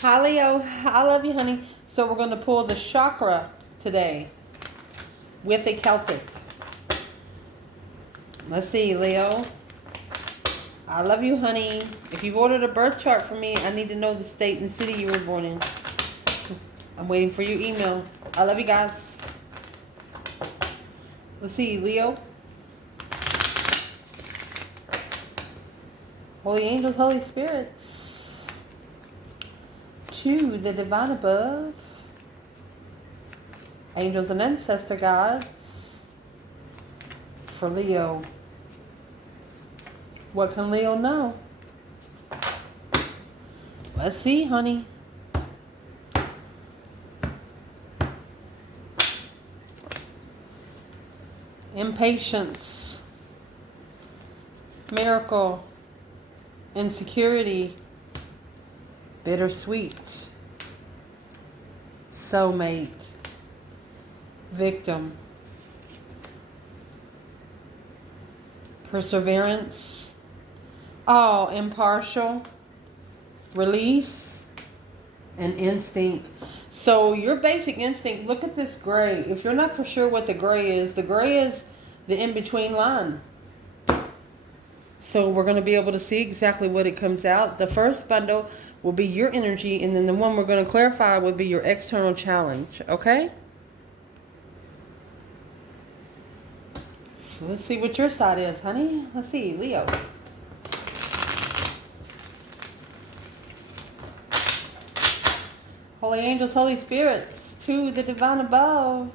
Hi Leo, I love you, honey. So we're going to pull the chakra today with a Celtic. Let's see, Leo. I love you, honey. If you've ordered a birth chart for me, I need to know the state and city you were born in. I'm waiting for your email. I love you guys. Let's see, Leo. Holy angels, Holy spirits. To the divine above. Angels and ancestor gods. For Leo. What can Leo know? Let's see, honey. Impatience. Miracle. Insecurity. Bittersweet. Soulmate. Victim. Perseverance. Oh, impartial. Release. And instinct. So your basic instinct, look at this gray. If you're not for sure what the gray is the in-between line. So we're going to be able to see exactly what it comes out. The first bundle will be your energy, and then the one we're going to clarify will be your external challenge, okay? So let's see what your side is, honey. Let's see, Leo. Holy angels, Holy spirits, to the divine above.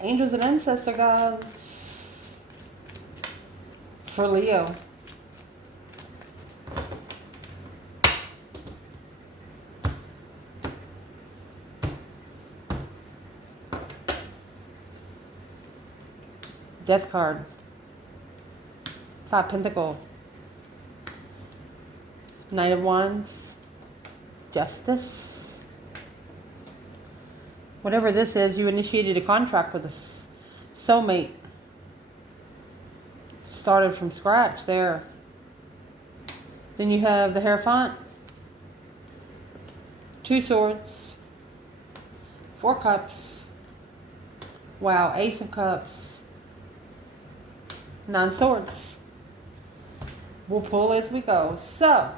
Angels and ancestor gods. For Leo. Death card. Five Pentacles. Knight of Wands. Justice. Whatever this is, you initiated a contract with a soulmate. Started from scratch there. Then you have the Hierophant. Two Swords. Four Cups. Wow, Ace of Cups. Nine Swords. We'll pull as we go. So,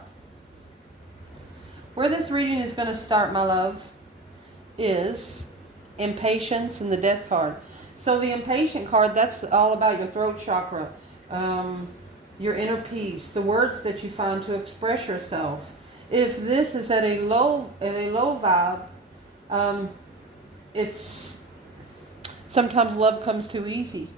where this reading is going to start, my love, is impatience and the Death card. So the impatient card, that's all about your throat chakra, your inner peace, the words that you find to express yourself. If this is at a low vibe, it's sometimes love comes too easy.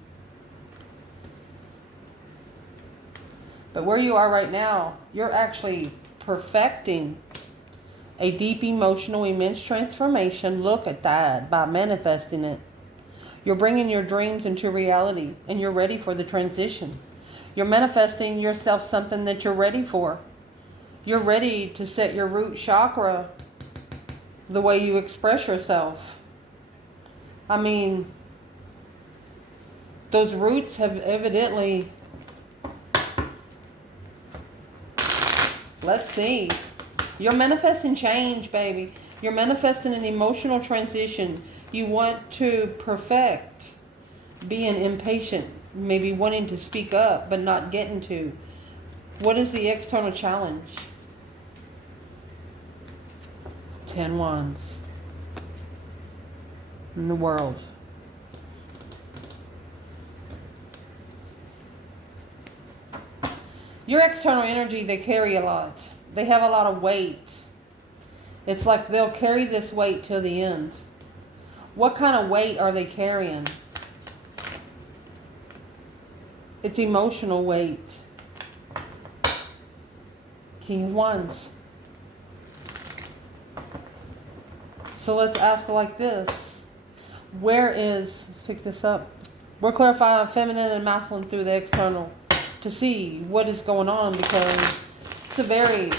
But where you are right now, you're actually perfecting a deep emotional immense transformation. Look at that, by manifesting it. You're bringing your dreams into reality, and you're ready for the transition. You're manifesting yourself something that you're ready for. You're ready to set your root chakra the way you express yourself. I mean, those roots have evidently... Let's see. You're manifesting change, baby. You're manifesting an emotional transition. You want to perfect being impatient, maybe wanting to speak up, but not getting to. What is the external challenge? 10 Wands. In the world. Your external energy, they carry a lot. They have a lot of weight. It's like they'll carry this weight till the end. What kind of weight are they carrying? It's emotional weight. King of Wands. So let's ask like this. Let's pick this up. We're clarifying feminine and masculine through the external to see what is going on, because it's a very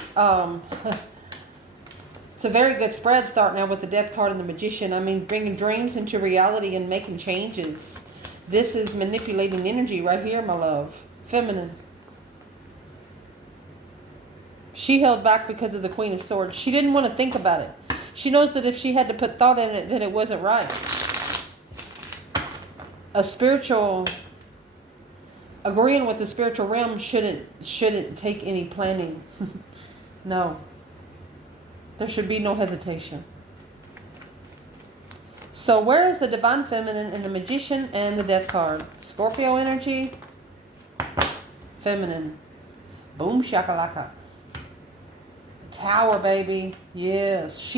it's a very good spread starting out with the Death card and the Magician. I mean, bringing dreams into reality and making changes. This is manipulating energy right here, my love. Feminine. She held back because of the Queen of Swords. She didn't want to think about it. She knows that if she had to put thought in it, then it wasn't right. Agreeing with the spiritual realm shouldn't take any planning. No. There should be no hesitation. So where is the Divine Feminine in the Magician and the Death card? Scorpio energy. Feminine. Boom shakalaka. Tower, baby. Yes.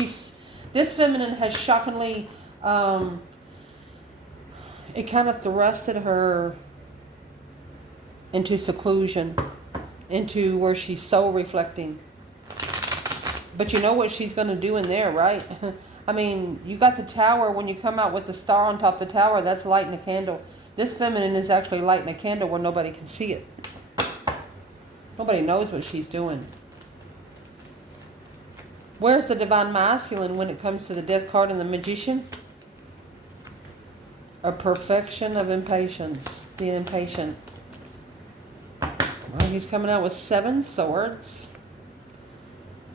This feminine has shockingly, it kind of thrusted her into seclusion, into where she's soul reflecting. But you know what she's going to do in there, right? I mean, you got the tower. When you come out with the star on top of the tower, that's lighting a candle. This feminine is actually lighting a candle where nobody can see it. Nobody knows what she's doing. Where's the Divine Masculine when it comes to the Death card and the Magician? A perfection of impatience. Being impatient. Well, he's coming out with 7 swords.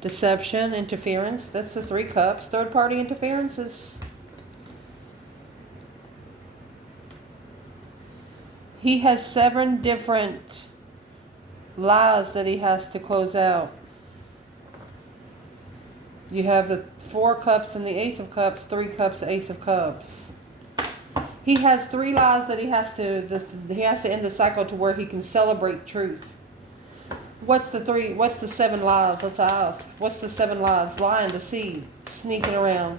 Deception, interference. That's the 3 cups. Third party interferences. He has 7 different lies that he has to close out. You have the 4 cups and the Ace of Cups, 3 cups, Ace of Cups. He has 3 lies that he has to end the cycle to where he can celebrate truth. What's the 7 lies? Let's ask. What's the 7 lies? Lying, deceit, sneaking around.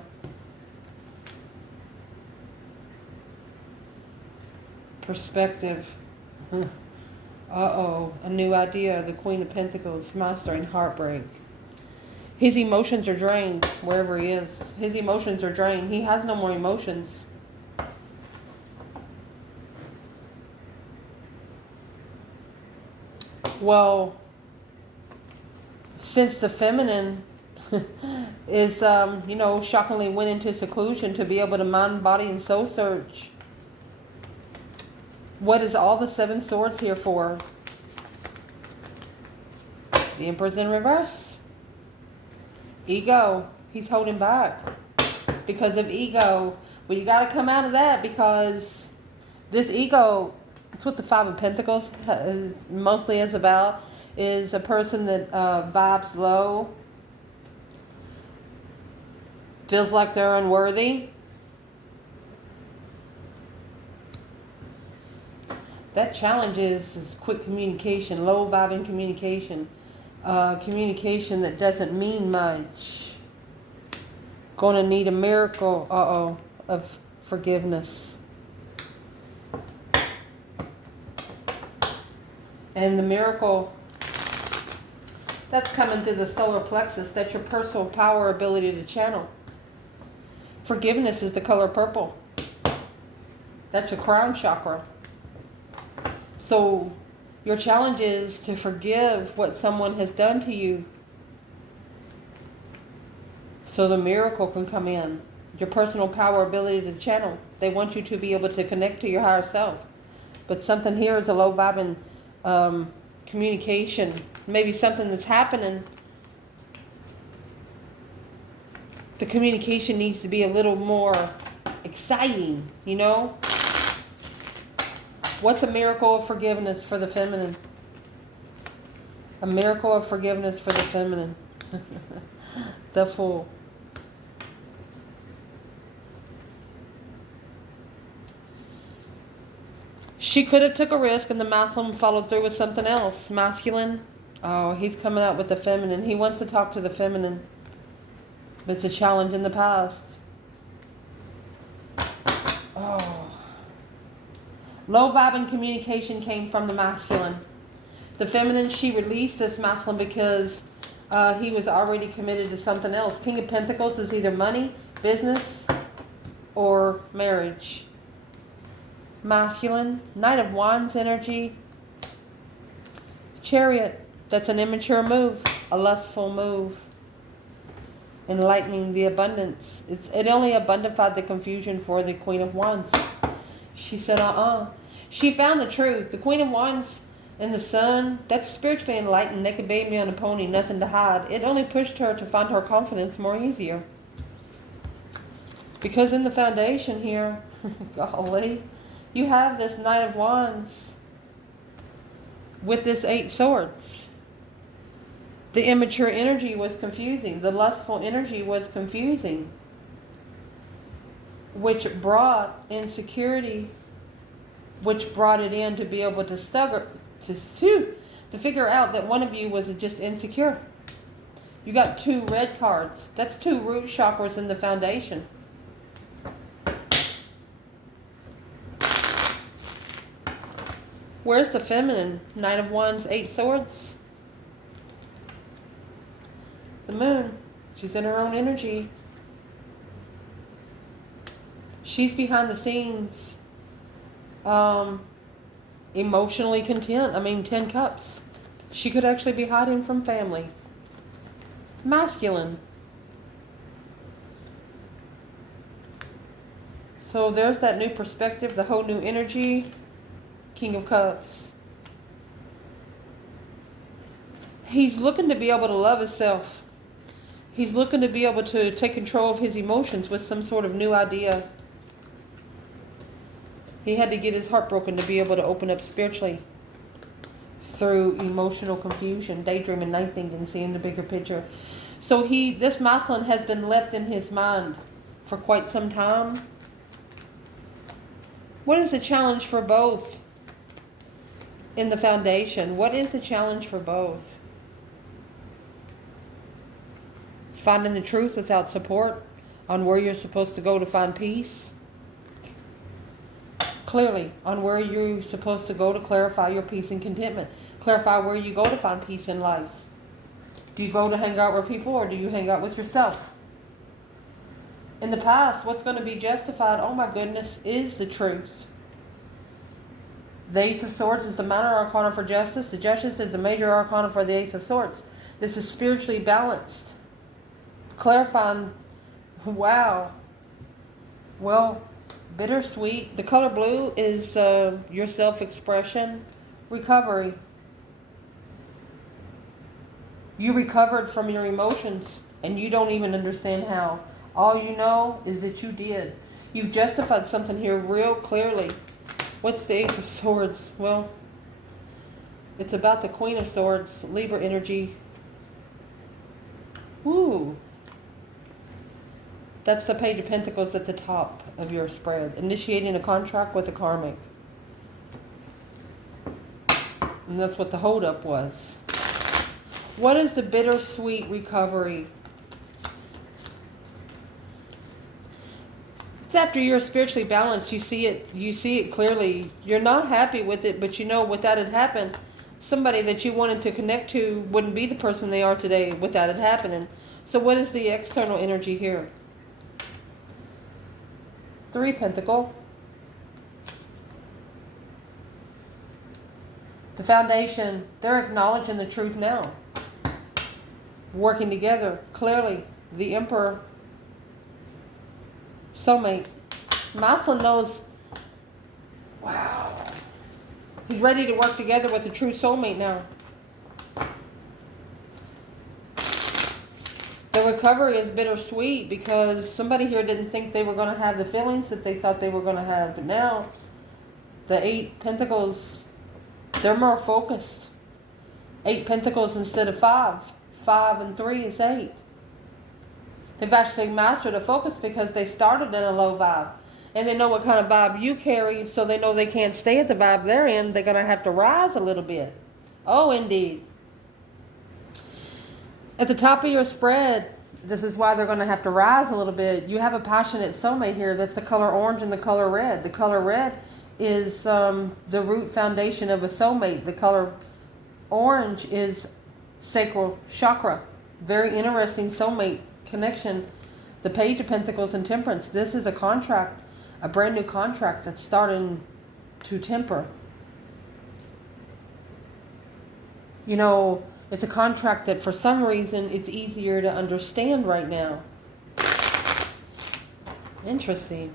Perspective. Uh-oh. A new idea. The Queen of Pentacles. Mastering heartbreak. His emotions are drained wherever he is. His emotions are drained. He has no more emotions. Well, since the feminine is, shockingly went into seclusion to be able to mind, body, and soul search. What is all the 7 swords here for? The Emperor's in reverse. Ego. He's holding back because of ego. Well, you got to come out of that because this ego, it's what the 5 of Pentacles mostly is about, is a person that vibes low, feels like they're unworthy. That challenge is quick communication, low vibing communication. Communication that doesn't mean much. Gonna need a miracle, of forgiveness. And the miracle that's coming through the solar plexus, that's your personal power ability to channel. Forgiveness is the color purple. That's your crown chakra. So your challenge is to forgive what someone has done to you so the miracle can come in. Your personal power ability to channel. They want you to be able to connect to your higher self. But something here is a low vibing communication. Maybe something that's happening. The communication needs to be a little more exciting, you know? What's a miracle of forgiveness for the feminine? A miracle of forgiveness for the feminine. The Fool. She could have took a risk and the masculine followed through with something else. Masculine. Oh, he's coming out with the feminine. He wants to talk to the feminine. But it's a challenge in the past. Oh. Low vibing communication came from the masculine. The feminine, she released this masculine because he was already committed to something else. King of Pentacles is either money, business, or marriage. Masculine. Knight of Wands energy. Chariot. That's an immature move. A lustful move. Enlightening the abundance. It only abundified the confusion for the Queen of Wands. She said, She found the truth. The Queen of Wands And the Sun, that's spiritually enlightened, naked baby on a pony, nothing to hide. It only pushed her to find her confidence more easier. Because in the foundation here, golly, you have this Knight of Wands with this 8 swords. The immature energy was confusing. The lustful energy was confusing, which brought insecurity, which brought it in to be able to figure out that one of you was just insecure. You got 2 red cards. That's 2 root chakras in the foundation. Where's the feminine? Knight of Wands, 8 swords. The Moon. She's in her own energy. She's behind the scenes. Emotionally content. 10 cups. She could actually be hiding from family. Masculine. So there's that new perspective, the whole new energy. King of Cups. He's looking to be able to love himself. He's looking to be able to take control of his emotions with some sort of new idea. He had to get his heart broken to be able to open up spiritually through emotional confusion, daydreaming, night thinking, seeing the bigger picture. So this masculine has been left in his mind for quite some time. What is the challenge for both in the foundation? What is the challenge for both? Finding the truth without support on where you're supposed to go to find peace. Clearly, on where you're supposed to go to clarify your peace and contentment. Clarify where you go to find peace in life. Do you go to hang out with people, or do you hang out with yourself? In the past, what's going to be justified, oh my goodness, is the truth. The Ace of Swords is the minor arcana for justice. The Justice is the major arcana for the Ace of Swords. This is spiritually balanced. Clarifying, wow. Well, bittersweet. The color blue is your self-expression, recovery. You recovered from your emotions and you don't even understand how. All you know is that you did. You've justified something here real clearly. What's the Ace of Swords? Well, it's about the Queen of Swords, Libra energy. Woo. That's the Page of Pentacles at the top of your spread. Initiating a contract with a karmic. And that's what the holdup was. What is the bittersweet recovery? It's after you're spiritually balanced, you see it clearly. You're not happy with it, but you know without it happening, somebody that you wanted to connect to wouldn't be the person they are today without it happening. So what is the external energy here? 3 Pentacle. The foundation, they're acknowledging the truth now. Working together, clearly. The Emperor. Soulmate. Masculine knows, wow. He's ready to work together with a true soulmate now. The recovery is bittersweet because somebody here didn't think they were going to have the feelings that they thought they were going to have. But now, the 8 Pentacles, they're more focused. 8 Pentacles instead of 5. 5 and 3 is 8. They've actually mastered a focus because they started in a low vibe. And they know what kind of vibe you carry, so they know they can't stay at the vibe they're in. They're going to have to rise a little bit. Oh, indeed. At the top of your spread, this is why they're going to have to rise a little bit. You have a passionate soulmate here. That's the color orange and the color red. The color red is the root foundation of a soulmate. The color orange is sacral chakra. Very interesting soulmate connection. The Page of Pentacles and Temperance. This is a contract, a brand new contract that's starting to temper. You know, it's a contract that for some reason it's easier to understand right now. Interesting.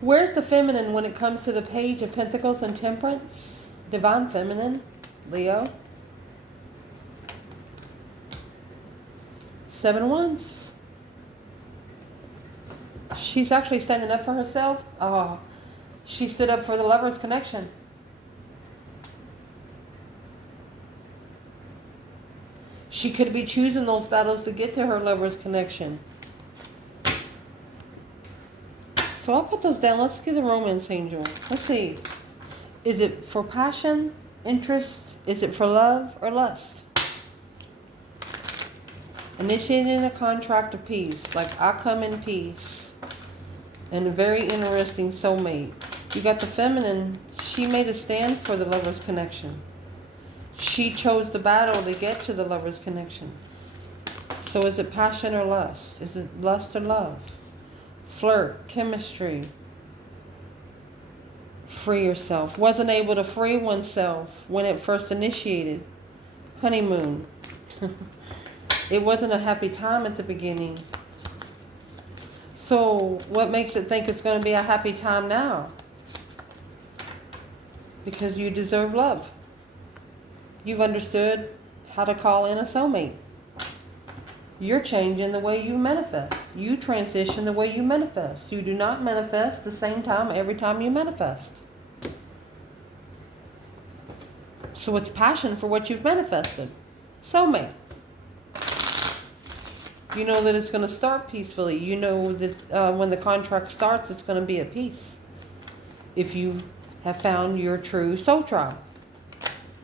Where's the feminine when it comes to the Page of Pentacles and Temperance? Divine Feminine, Leo. 7 of Wands. She's actually standing up for herself. Oh, she stood up for the Lover's connection. She could be choosing those battles to get to her Lover's connection. So I'll put those down. Let's get the Romance Angel. Let's see. Is it for passion, interest? Is it for love or lust? Initiating a contract of peace. Like, I come in peace. And a very interesting soulmate. You got the Feminine. She made a stand for the Lover's connection. She chose the battle to get to the Lover's connection. So is it passion or lust? Is it lust or love? Flirt, chemistry. Free yourself. Wasn't able to free oneself when it first initiated. Honeymoon. It wasn't a happy time at the beginning. So what makes it think it's going to be a happy time now? Because you deserve love. You've understood how to call in a soulmate. You're changing the way you manifest. You transition the way you manifest. You do not manifest the same time every time you manifest. So it's passion for what you've manifested. Soulmate. You know that it's going to start peacefully. You know that when the contract starts, it's going to be at peace. If you have found your true soul tribe.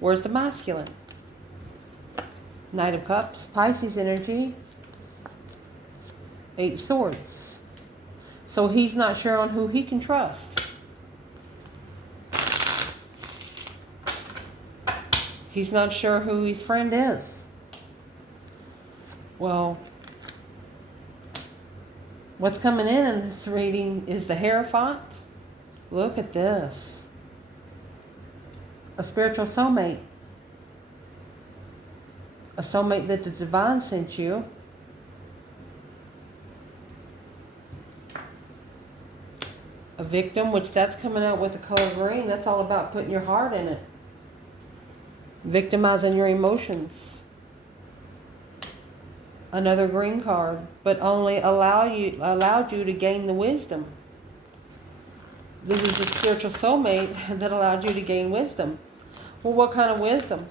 Where's the masculine? Knight of Cups, Pisces energy. 8 Swords. So he's not sure on who he can trust. He's not sure who his friend is. Well, what's coming in this reading is the Hierophant. Look at this. A spiritual soulmate. A soulmate that the divine sent you. A victim, which that's coming out with the color green. That's all about putting your heart in it. Victimizing your emotions. Another green card, but only allowed you to gain the wisdom. This is a spiritual soulmate that allowed you to gain wisdom. Well, what kind of wisdom?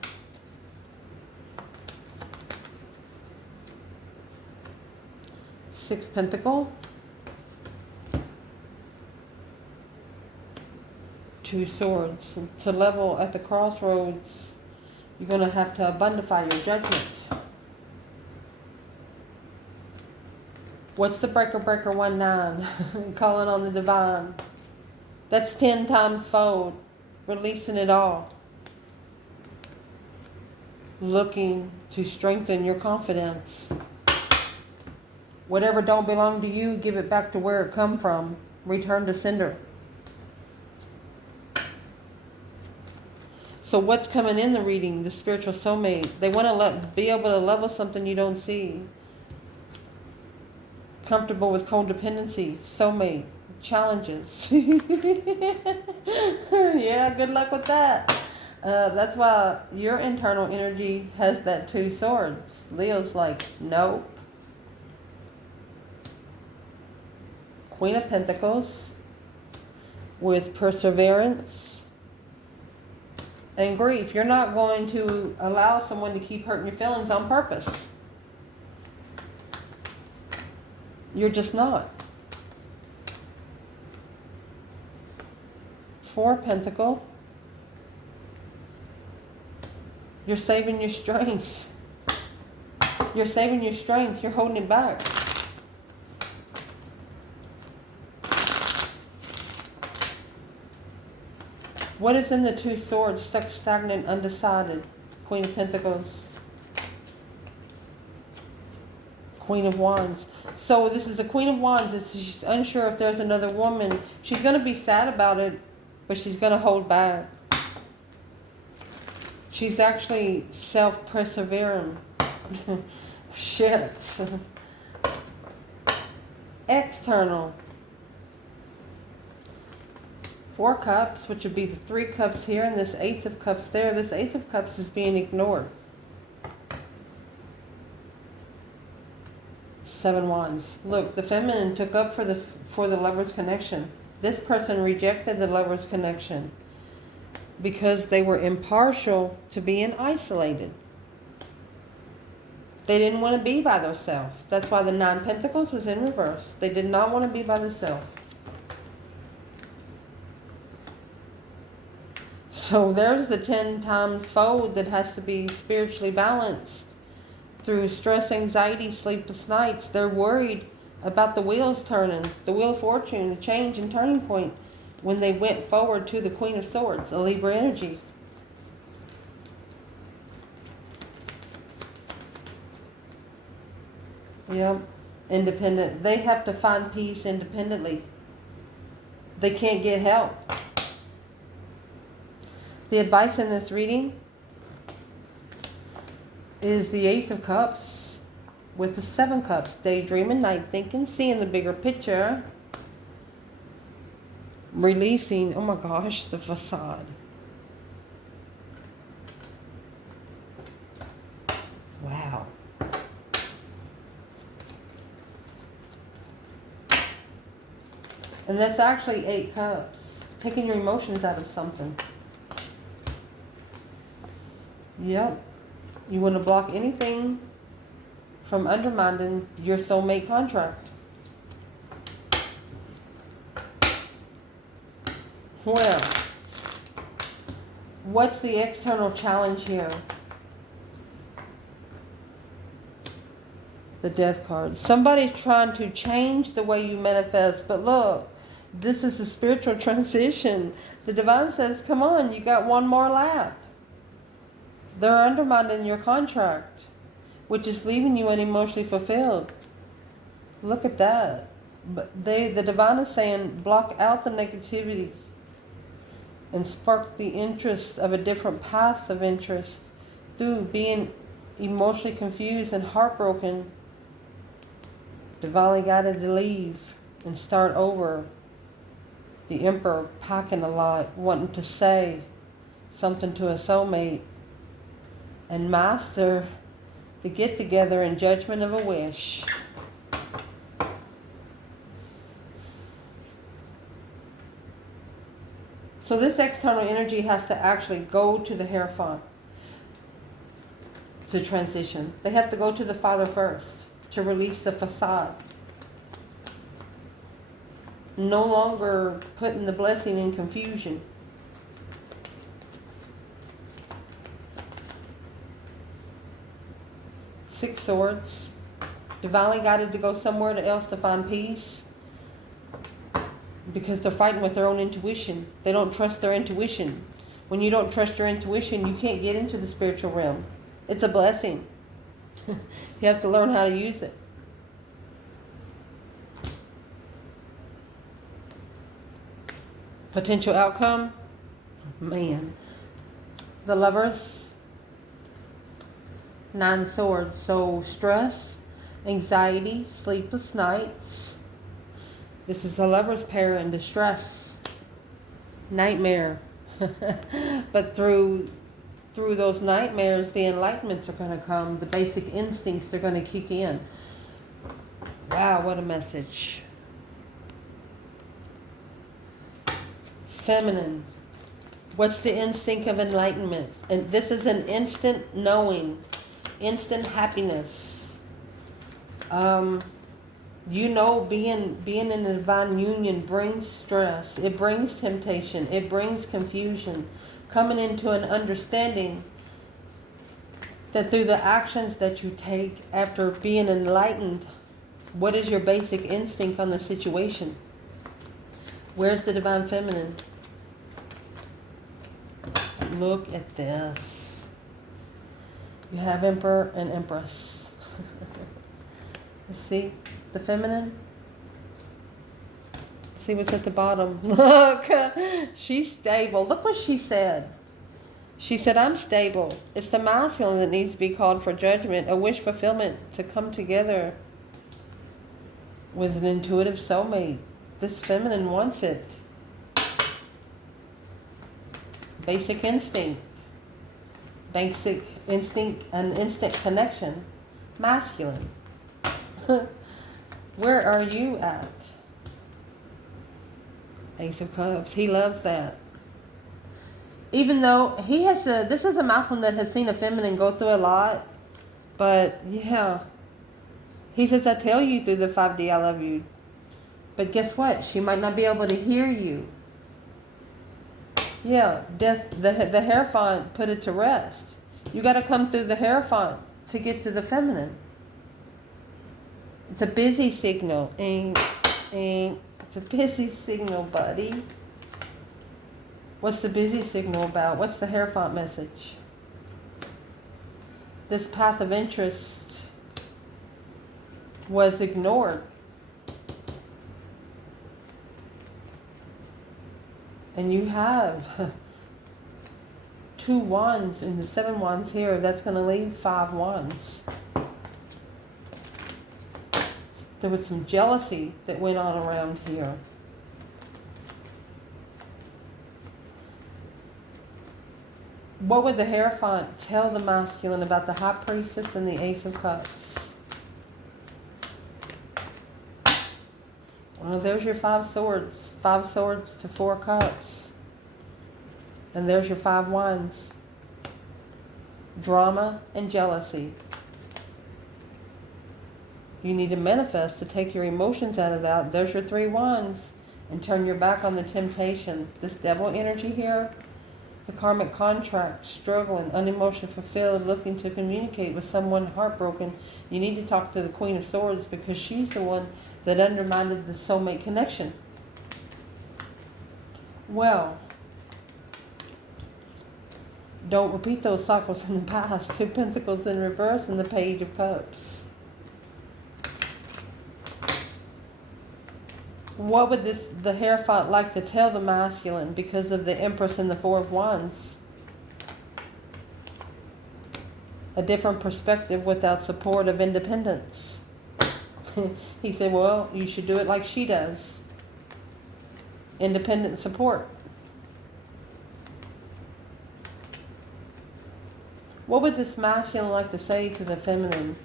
Six Pentacle. 2 Swords. To level at the crossroads, you're going to have to abundify your judgment. What's the breaker 1-9? Calling on the divine. That's 10 times fold. Releasing it all. Looking to strengthen your confidence. Whatever don't belong to you, give it back to where it come from. Return to sender. So what's coming in the reading? The spiritual soulmate. They want to be able to level something you don't see. Comfortable with codependency. Soulmate. Challenges. Yeah, good luck with that. That's why your internal energy has that 2 Swords. Leo's like, nope. Queen of Pentacles with perseverance and grief. You're not going to allow someone to keep hurting your feelings on purpose. You're just not. 4 Pentacle. You're saving your strength. You're saving your strength. You're holding it back. What is in the 2 Swords? Stuck, stagnant, undecided. Queen of Pentacles. Queen of Wands. So this is the Queen of Wands. She's unsure if there's another woman. She's going to be sad about it, but she's going to hold back. She's actually self-persevering. Shit. External. Four Cups, which would be the Three Cups here, and this Ace of Cups there. This Ace of Cups is being ignored. Seven Wands. Look, the feminine took up for the Lover's connection. This person rejected the Lover's connection because they were impartial to being isolated. They didn't want to be by themselves. That's why the Nine Pentacles was in reverse. They did not want to be by themselves. So there's the 10 times fold that has to be spiritually balanced through stress, anxiety, sleepless nights. They're worried about the wheels turning, the Wheel of Fortune, the change and turning point when they went forward to the Queen of Swords, a Libra energy. Yeah, independent. They have to find peace independently. They can't get help. The advice in this reading is the Ace of Cups with the Seven Cups. Daydreaming, night thinking, seeing the bigger picture. Releasing, oh my gosh, the facade. Wow. And that's actually 8 Cups. Taking your emotions out of something. Yep. You want to block anything from undermining your soulmate contract. Well, what's the external challenge here? The Death card. Somebody's trying to change the way you manifest, but look, this is a spiritual transition. The Divine says, come on, you got one more lap. They're undermining your contract, which is leaving you unemotionally fulfilled. Look at that. But the Divine is saying, block out the negativity and spark the interest of a different path of interest through being emotionally confused and heartbroken. Divinely guided to leave and start over. The Emperor packing a lot, wanting to say something to a soulmate. And Master, the get together and judgment of a wish. So this external energy has to actually go to the Hierophant to transition. They have to go to the Father first to release the facade. No longer putting the blessing in confusion. Six Swords. Divinely guided to go somewhere else to find peace. Because they're fighting with their own intuition. They don't trust their intuition. When you don't trust your intuition, you can't get into the spiritual realm. It's a blessing. You have to learn how to use it. Potential outcome? Man. The Lovers. 9 Swords. So stress, anxiety, sleepless nights. This is a Lovers pair in distress. Nightmare. But through those nightmares, the enlightenments are going to come. The basic instincts are going to kick in. Wow, what a message. Feminine. What's the instinct of enlightenment? And this is an instant knowing. Instant happiness. You know, being in a divine union brings stress. It brings temptation. It brings confusion. Coming into an understanding that through the actions that you take after being enlightened, what is your basic instinct on the situation? Where's the divine feminine? Look at this. You have Emperor and Empress. See the feminine? See what's at the bottom. Look, she's stable. Look what she said. She said, I'm stable. It's the masculine that needs to be called for judgment, a wish fulfillment to come together with an intuitive soulmate. This feminine wants it. basic instinct. Basic instinct, an instant connection. Masculine. Where are you at? Ace of Cups. He loves that. Even though he has this is a masculine that has seen a feminine go through a lot. But yeah. He says, I tell you through the 5D I love you. But guess what? She might not be able to hear you. Yeah, death. The Hierophant put it to rest. You got to come through the Hierophant to get to the feminine. It's a busy signal. It's a busy signal, buddy. What's the busy signal about? What's the Hierophant message? This path of interest was ignored. And you have 2 wands and the 7 wands here. That's going to leave 5 wands. There was some jealousy that went on around here. What would the Hierophant tell the masculine about the High Priestess and the Ace of Cups? Well, there's your 5 swords. 5 swords to 4 cups. And there's your 5 wands. Drama and jealousy. You need to manifest to take your emotions out of that. There's your 3 wands. And turn your back on the temptation. This devil energy here. The karmic contract, struggling, unemotionally fulfilled, looking to communicate with someone heartbroken. You need to talk to the Queen of Swords because she's the one that undermined the soulmate connection. Well, don't repeat those cycles in the past. 2 Pentacles in reverse and the Page of Cups. What would the Hierophant like to tell the masculine because of the Empress and the 4 of Wands? A different perspective without support of independence. He said, well, you should do it like she does. Independent support. What would this masculine like to say to the feminine?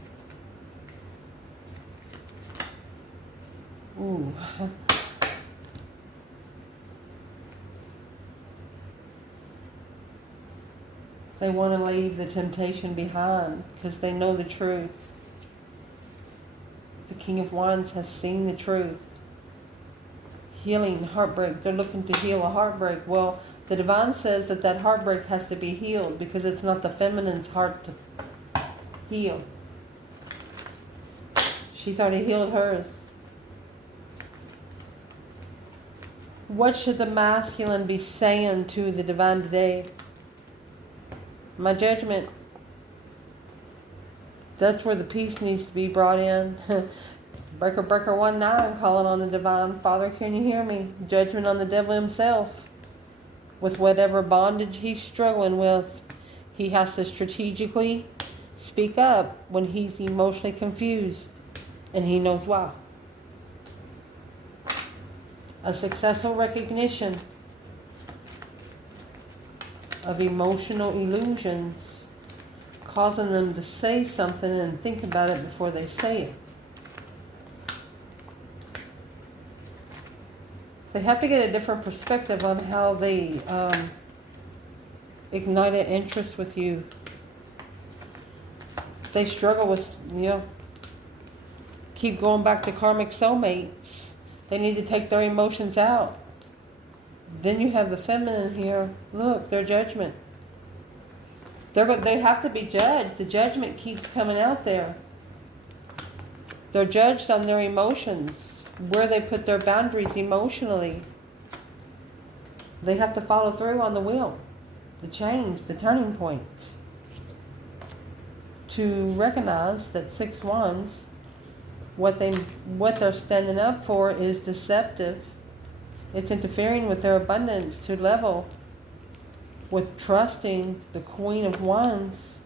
Ooh. They want to leave the temptation behind because they know the truth. The King of Wands has seen the truth. Healing, heartbreak. They're looking to heal a heartbreak. Well, the Divine says that that heartbreak has to be healed because it's not the feminine's heart to heal. She's already healed hers. What should the masculine be saying to the Divine today? My judgment. That's where the peace needs to be brought in. Breaker 19 calling on the Divine. Father, can you hear me? Judgment on the devil himself. With whatever bondage he's struggling with, he has to strategically speak up when he's emotionally confused. And he knows why. A successful recognition of emotional illusions, causing them to say something and think about it before they say it. They have to get a different perspective on how they ignite an interest with you. They struggle with, keep going back to karmic soulmates. They need to take their emotions out. Then you have the feminine here. Look, their judgment. They have to be judged. The judgment keeps coming out there. They're judged on their emotions, where they put their boundaries emotionally. They have to follow through on the will, the change, the turning point. To recognize that 6 wands, what they're standing up for is deceptive. It's interfering with their abundance to level with trusting the Queen of Wands,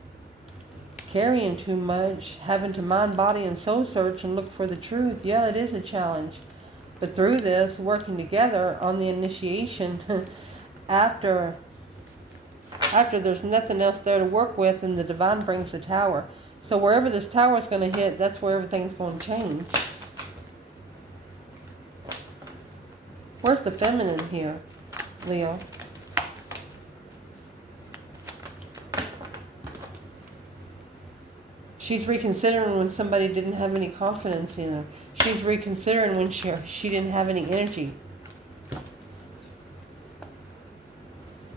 carrying too much, having to mind, body, and soul search and look for the truth. Yeah, it is a challenge. But through this, working together on the initiation, after After there's nothing else there to work with, and the divine brings the tower. So wherever this tower is going to hit, that's where everything's going to change. Where's the feminine here, Leo? She's reconsidering when somebody didn't have any confidence in her. She's reconsidering when she didn't have any energy.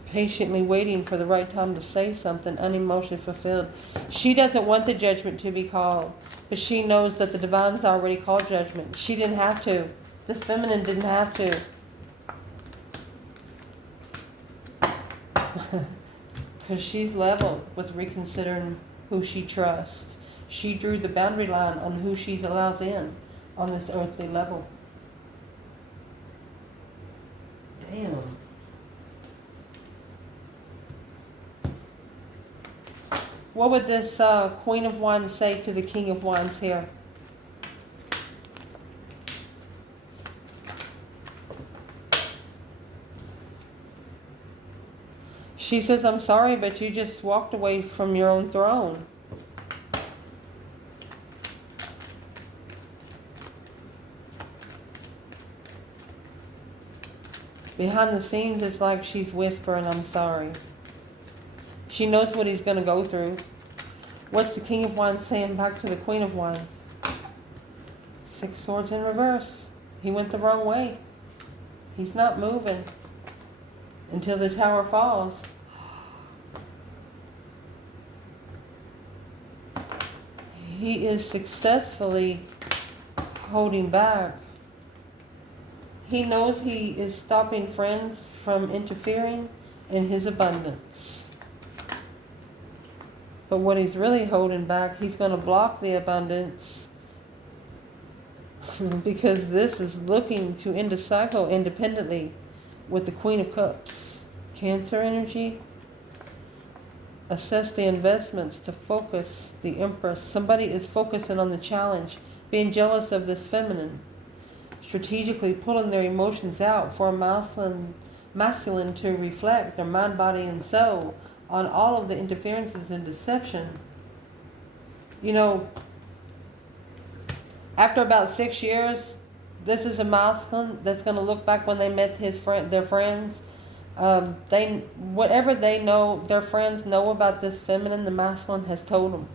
Patiently waiting for the right time to say something, unemotionally fulfilled. She doesn't want the judgment to be called, but she knows that the divine's already called judgment. She didn't have to. This feminine didn't have to. Because she's level with reconsidering who she trusts. She drew the boundary line on who she allows in on this earthly level. Damn. What would this Queen of Wands say to the King of Wands here? She says, I'm sorry, but you just walked away from your own throne. Behind the scenes, it's like she's whispering, I'm sorry. She knows what he's going to go through. What's the King of Wands saying back to the Queen of Wands? 6 swords in reverse. He went the wrong way. He's not moving until the tower falls. He is successfully holding back. He knows he is stopping friends from interfering in his abundance. But what he's really holding back, he's going to block the abundance because this is looking to end a cycle independently with the Queen of Cups. Cancer energy. Assess the investments to focus the Empress. Somebody is focusing on the challenge, being jealous of this feminine, strategically pulling their emotions out for a masculine to reflect their mind, body, and soul on all of the interferences and deception. You know, after about 6 years, this is a masculine that's going to look back when they met their friends. Whatever they know, their friends know about this feminine, the masculine has told them.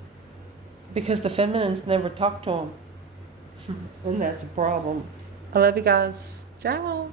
Because the feminines never talk to them. And that's a problem. I love you guys. Ciao.